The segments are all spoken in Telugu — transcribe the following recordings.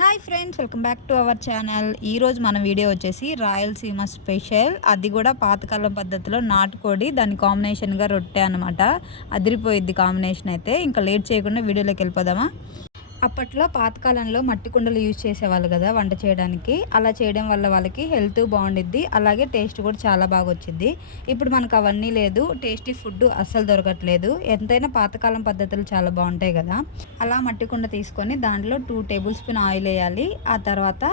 Hi friends welcome back to our channel ఈరోజు మన వీడియో వచ్చేసి రాయలసీమ స్పెషల్ అది కూడా పాతకాలం పద్ధతిలో నాటుకోడి దాని కాంబినేషన్గా రొట్టె అనమాట అదిరిపోయిద్ది కాంబినేషన్ అయితే. ఇంకా లేట్ చేయకుండా వీడియోలోకి వెళ్ళిపోదామా? అప్పట్లో పాతకాలంలో మట్టి కుండలు యూజ్ చేసేవాళ్ళు కదా వంట చేయడానికి. అలా చేయడం వల్ల వాళ్ళకి హెల్త్ బాగుండిద్ది. అలాగే టేస్ట్ కూడా చాలా బాగా వచ్చింది ఇప్పుడు మనకు అవన్నీ లేదు. టేస్టీ ఫుడ్ అస్సలు దొరకట్లేదు. ఎంతైనా పాతకాలం పద్ధతులు చాలా బాగుంటాయి కదా. అలా మట్టి కుండ తీసుకొని దాంట్లో టూ టేబుల్ స్పూన్ ఆయిల్ వేయాలి ఆ తర్వాత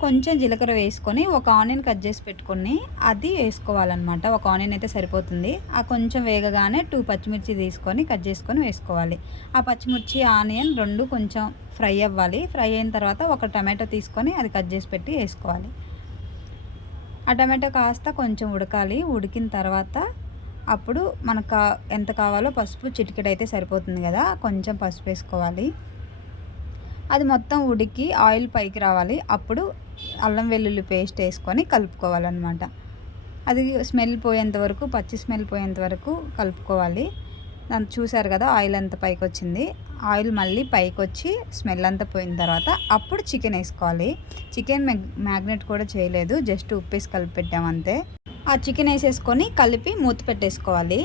కొంచెం జీలకర్ర వేసుకొని ఒక ఆనియన్ కట్ చేసి పెట్టుకొని అది వేసుకోవాలన్నమాట. ఒక ఆనియన్ అయితే సరిపోతుంది. ఆ కొంచెం వేగగానే టూ పచ్చిమిర్చి తీసుకొని కట్ చేసుకొని వేసుకోవాలి. ఆ పచ్చిమిర్చి ఆనియన్ రెండు కొంచెం ఫ్రై అవ్వాలి. ఫ్రై అయిన తర్వాత ఒక టమాటో తీసుకొని అది కట్ చేసి పెట్టి వేసుకోవాలి. ఆ టమాటో కాస్త కొంచెం ఉడకాలి. ఉడికిన తర్వాత అప్పుడు మనకు ఎంత కావాలో పసుపు చిటికెట్ అయితే సరిపోతుంది కదా. కొంచెం పసుపు వేసుకోవాలి. అది మొత్తం ఉడికి ఆయిల్ పైకి రావాలి. అప్పుడు అల్లం వెల్లుల్లి పేస్ట్ వేసుకొని కలుపుకోవాలన్నమాట. అది స్మెల్ పోయేంత వరకు పచ్చి స్మెల్ పోయేంత వరకు కలుపుకోవాలి. దాన్ని చూసారు కదా ఆయిల్ అంతా పైకి వచ్చింది. ఆయిల్ మళ్ళీ పైకి వచ్చి స్మెల్ అంతా పోయిన తర్వాత అప్పుడు చికెన్ వేసుకోవాలి. చికెన్ మ్యాగ్నెట్ కూడా చేయలేదు. జస్ట్ ఉప్పేసి కలిపి పెట్టామంతే ఆ చికెన్ వేసేసుకొని కలిపి మూత పెట్టేసుకోవాలి.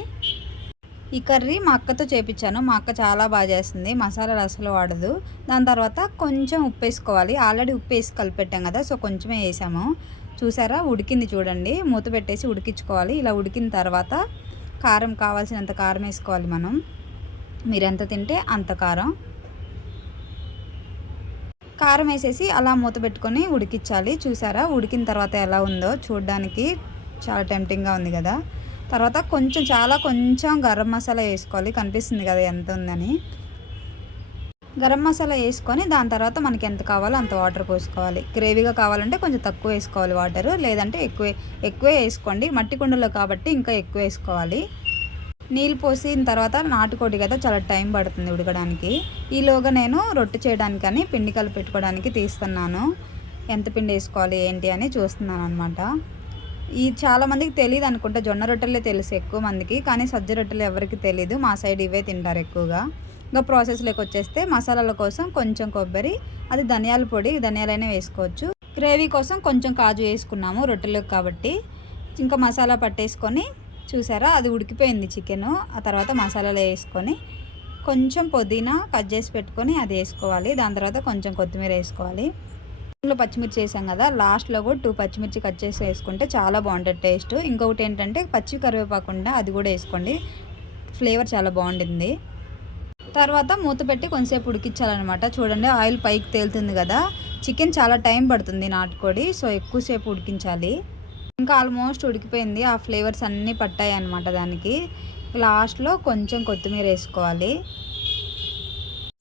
ఈ కర్రీ మా అక్కతో చేపించాను మా అక్క చాలా బాగా చేస్తుంది. మసాలాలు అసలు వాడదు. దాని తర్వాత కొంచెం ఉప్పు వేసుకోవాలి. ఆల్రెడీ ఉప్పు వేసి కలిపెట్టాం కదా సో కొంచెమే వేసాము. చూసారా? ఉడికింది చూడండి. మూత పెట్టేసి ఉడికించుకోవాలి. ఇలా ఉడికిన తర్వాత కారం కావాల్సినంత కారం వేసుకోవాలి మనం. మీరు ఎంత తింటే అంత కారం. కారం వేసేసి అలా మూత పెట్టుకొని ఉడికించాలి. చూసారా? ఉడికిన తర్వాత ఎలా ఉందో చూడడానికి చాలా టెంప్టింగ్గా ఉంది కదా. తర్వాత కొంచెం చాలా కొంచెం గరం మసాలా వేసుకోవాలి. కనిపిస్తుంది కదా ఎంత ఉందని. గరం మసాలా వేసుకొని దాని తర్వాత మనకి ఎంత కావాలో అంత వాటర్ పోసుకోవాలి. గ్రేవీగా కావాలంటే కొంచెం తక్కువ వేసుకోవాలి వాటర్. లేదంటే ఎక్కువ ఎక్కువే వేసుకోండి. మట్టి కుండలో కాబట్టి ఇంకా ఎక్కువ వేసుకోవాలి. నీళ్ళు పోసిన తర్వాత నాటుకోడి కదా చాలా టైం పడుతుంది ఉడకడానికి. ఈలోగా నేను రొట్టె చేయడానికని పిండి కలిపి పెట్టుకోవడానికి తీస్తున్నాను. ఎంత పిండి వేసుకోవాలి ఏంటి అని చూస్తున్నాను అనమాట ఈ చాలా మందికి తెలియదు అనుకుంటా. జొన్న రొట్టెలే తెలుసు ఎక్కువ మందికి కానీ సజ్జ రొట్టెలు ఎవరికి తెలియదు మా సైడ్ ఇవే తింటారు ఎక్కువగా. ఇంకా ప్రాసెస్లోకి వచ్చేస్తే మసాలాల కోసం కొంచెం కొబ్బరి అది ధనియాల పొడి ధనియాలైనా వేసుకోవచ్చు. గ్రేవీ కోసం కొంచెం కాజు వేసుకున్నాము రొట్టెలకు కాబట్టి. ఇంకా మసాలా పట్టేసుకొని చూసారా? అది ఉడికిపోయింది చికెను. ఆ తర్వాత మసాలాలు వేసుకొని కొంచెం పుదీనా కట్ చేసి పెట్టుకొని అది వేసుకోవాలి. దాని తర్వాత కొంచెం కొత్తిమీర వేసుకోవాలి. లో పచ్చిమిర్చి వేసాం కదా లాస్ట్లో కూడా టూ పచ్చిమిర్చి కట్ చేసి వేసుకుంటే చాలా బాగుంటుంది టేస్ట్ ఇంకొకటి ఏంటంటే పచ్చి కరివేపాకుండా అది కూడా వేసుకోండి. ఫ్లేవర్ చాలా బాగుంటుంది. తర్వాత మూత పెట్టి కొంచెంసేపు ఉడికించాలన్నమాట. చూడండి ఆయిల్ పైకి తేలుతుంది కదా. చికెన్ చాలా టైం పడుతుంది నాటుకోడి సో ఎక్కువసేపు ఉడికించాలి. ఇంకా ఆల్మోస్ట్ ఉడికిపోయింది. ఆ ఫ్లేవర్స్ అన్నీ పట్టాయి అనమాట దానికి లాస్ట్లో కొంచెం కొత్తిమీర వేసుకోవాలి.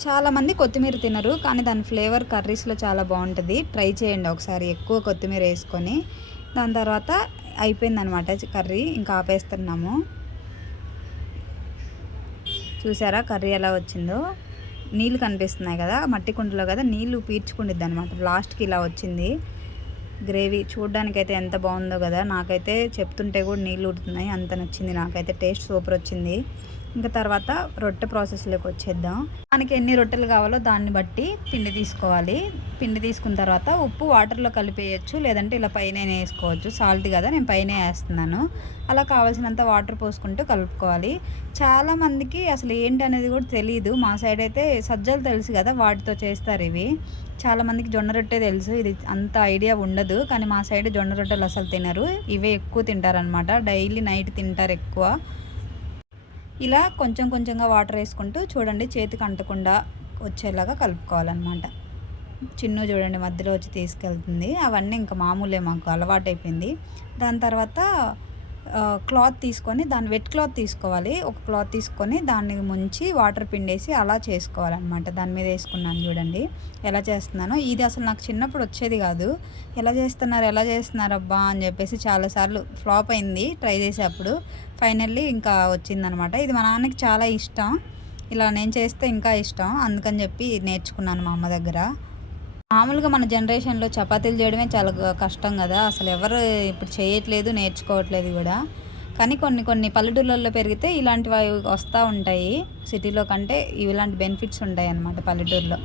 చాలామంది కొత్తిమీర తినరు కానీ దాని ఫ్లేవర్ కర్రీస్లో చాలా బాగుంటుంది. ట్రై చేయండి ఒకసారి ఎక్కువ కొత్తిమీర వేసుకొని. దాని తర్వాత అయిపోయిందనమాట కర్రీ ఇంకా ఆపేస్తున్నాము. చూసారా కర్రీ ఎలా వచ్చిందో? నీళ్ళు కనిపిస్తున్నాయి కదా మట్టి కుండలో కదా నీళ్ళు పీల్చుకుండిద్ది అనమాట లాస్ట్కి ఇలా వచ్చింది. గ్రేవీ చూడడానికైతే ఎంత బాగుందో కదా నాకైతే చెప్తుంటే కూడా నీళ్ళు ఉడుతున్నాయి అంత నచ్చింది నాకైతే టేస్ట్ సూపర్ వచ్చింది. ఇంకా తర్వాత రొట్టె ప్రాసెస్లోకి వచ్చేద్దాం. మనకి ఎన్ని రొట్టెలు కావాలో దాన్ని బట్టి పిండి తీసుకోవాలి. పిండి తీసుకున్న తర్వాత ఉప్పు వాటర్లో కలిపేయచ్చు లేదంటే ఇలా పైన వేసుకోవచ్చు. సాల్ట్ కదా నేను పైన వేస్తున్నాను. అలా కావాల్సినంత వాటర్ పోసుకుంటూ కలుపుకోవాలి. చాలామందికి అసలు ఏంటి అనేది కూడా తెలియదు మా సైడ్ అయితే సజ్జలు తెలుసు కదా వాటితో చేస్తారు ఇవి. చాలామందికి జొన్న రొట్టె తెలుసు ఇది అంత ఐడియా ఉండదు. కానీ మా సైడ్ జొన్న రొట్టెలు అసలు తినరు. ఇవే ఎక్కువ తింటారనమాట డైలీ నైట్ తింటారు ఎక్కువ. ఇలా కొంచెం కొంచెంగా వాటర్ వేసుకుంటూ చూడండి చేతికి అంటకుండా వచ్చేలాగా కలుపుకోవాలన్నమాట. చిన్ను చూడండి మధ్యలో వచ్చి తీసుకెళ్తుంది. అవన్నీ ఇంకా మామూలే మాకు అలవాటైపోయింది. దాని తర్వాత క్లాత్ తీసుకొని దాన్ని వెట్ క్లాత్ తీసుకోవాలి. ఒక క్లాత్ తీసుకొని దాన్ని ముంచి వాటర్ పిండేసి అలా చేసుకోవాలన్నమాట. దాని మీద వేసుకున్నాను చూడండి. ఎలా చేస్తున్నానో. ఇది అసలు నాకు చిన్నప్పుడు వచ్చేది కాదు. ఎలా చేస్తున్నారు? ఎలా చేస్తున్నారు అబ్బా అని చెప్పేసి చాలాసార్లు ఫ్లాప్ అయింది. ట్రై చేసేటప్పుడు ఫైనల్లీ ఇంకా వచ్చిందనమాట ఇది మా నాన్నకి చాలా ఇష్టం. ఇలా నేను చేస్తే ఇంకా ఇష్టం. అందుకని చెప్పి నేర్చుకున్నాను మా అమ్మ దగ్గర. మామూలుగా మన జనరేషన్లో చపాతీలు చేయడమే చాలా కష్టం కదా. అసలు ఎవరు ఇప్పుడు చేయట్లేదు నేర్చుకోవట్లేదు కూడా. కానీ కొన్ని కొన్ని పల్లెటూళ్ళల్లో పెరిగితే ఇలాంటివి వస్తూ ఉంటాయి. సిటీలో కంటే ఇలాంటి బెనిఫిట్స్ ఉంటాయి అన్నమాట పల్లెటూరులో.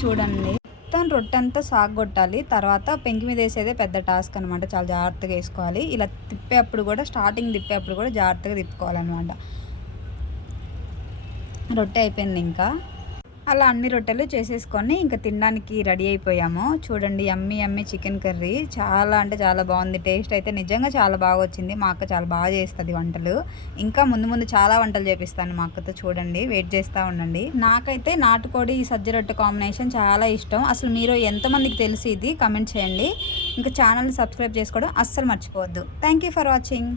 చూడండి. మొత్తం రొట్టె అంతా సాగొట్టాలి తర్వాత పెంకి మీద వేసేదే పెద్ద టాస్క్ అనమాట చాలా జాగ్రత్తగా వేసుకోవాలి. ఇలా తిప్పేప్పుడు కూడా స్టార్టింగ్ తిప్పేప్పుడు కూడా జాగ్రత్తగా తిప్పుకోవాలన్నమాట. రొట్టె అయిపోయింది ఇంకా. అలా అన్ని రొట్టెలు చేసేసుకొని ఇంకా తినడానికి రెడీ అయిపోయాము. చూడండి అమ్మి అమ్మి చికెన్ కర్రీ. చాలా అంటే చాలా బాగుంది. టేస్ట్ అయితే నిజంగా చాలా బాగా వచ్చింది. మా అక్క చాలా బాగా చేస్తుంది వంటలు. ఇంకా ముందు ముందు చాలా వంటలు చేపిస్తాను మా అక్కతో చూడండి. వెయిట్ చేస్తూ ఉండండి. నాకైతే నాటుకోడి ఈ సజ్జ రొట్టె కాంబినేషన్ చాలా ఇష్టం. అసలు మీరు ఎంతమందికి తెలిసి ఇది? కమెంట్ చేయండి. ఇంకా ఛానల్ సబ్స్క్రైబ్ చేసుకోవడం అస్సలు మర్చిపోవద్దు. Thank you for watching.